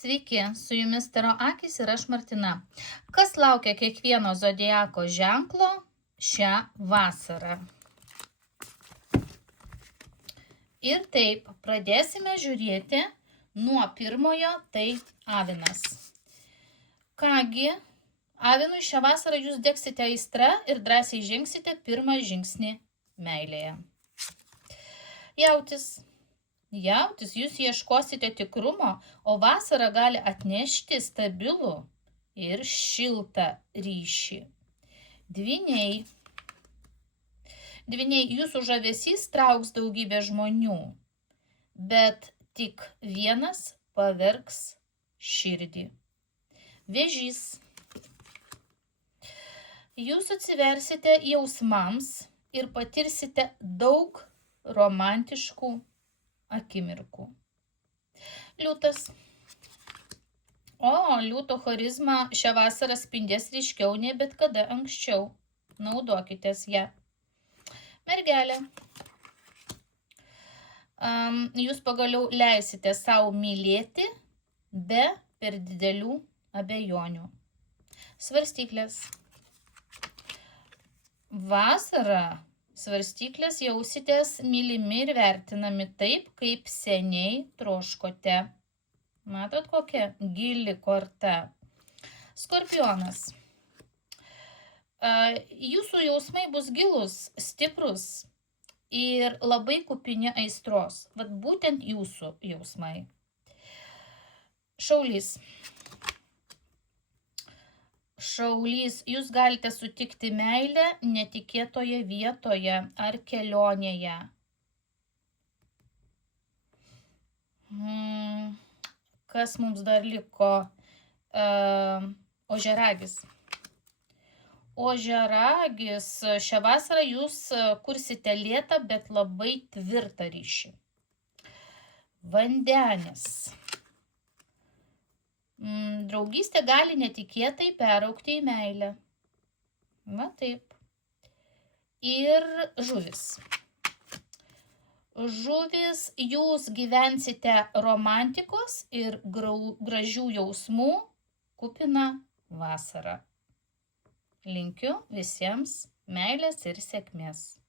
Sveiki, su jumis Taro akys ir aš Martina. Kas laukia kiekvieno zodiako ženklo šią vasarą? Ir taip, pradėsime žiūrėti nuo pirmojo, tai avinas. Kągi, avinui šią vasarą jūs degsite aistra ir drąsiai žengsite pirmą žingsnį meilėje. Jautis, jūs ieškosite tikrumo, o vasara gali atnešti stabilų ir šiltą ryšį. Dvyniai, jūsų žavesys trauks daugybę žmonių, bet tik vienas pavergs širdį. Vėžys, jūs atsiversite jausmams ir patirsite daug romantiškų akimirkų. Liūtas. Liūto charizma šią vasarą spindės ryškiau nei bet kada anksčiau. Naudokitės ją. Mergelė. Jūs pagaliau leisite savo mylėti be per didelių abejonių. Svarstyklės. Vasarą svarstyklės jausitės mylimi ir vertinami taip, kaip seniai troškote. Matot, kokia gili korta. Skorpionas. Jūsų jausmai bus gilus, stiprus ir labai kupini aistros. Vat būtent jūsų jausmai. Šaulys. Šaulys, jūs galite sutikti meilę netikėtoje vietoje ar kelionėje. Kas mums dar liko? Ožiaragis. Ožiaragis, šią vasarą jūs kursite lėtą, bet labai tvirtą ryšį. Vandenis. Draugystė gali netikėtai peraugti į meilę. Va taip. Ir žuvis. Žuvis, jūs gyvensite romantikos ir gražių jausmų kupiną vasarą. Linkiu visiems meilės ir sėkmės.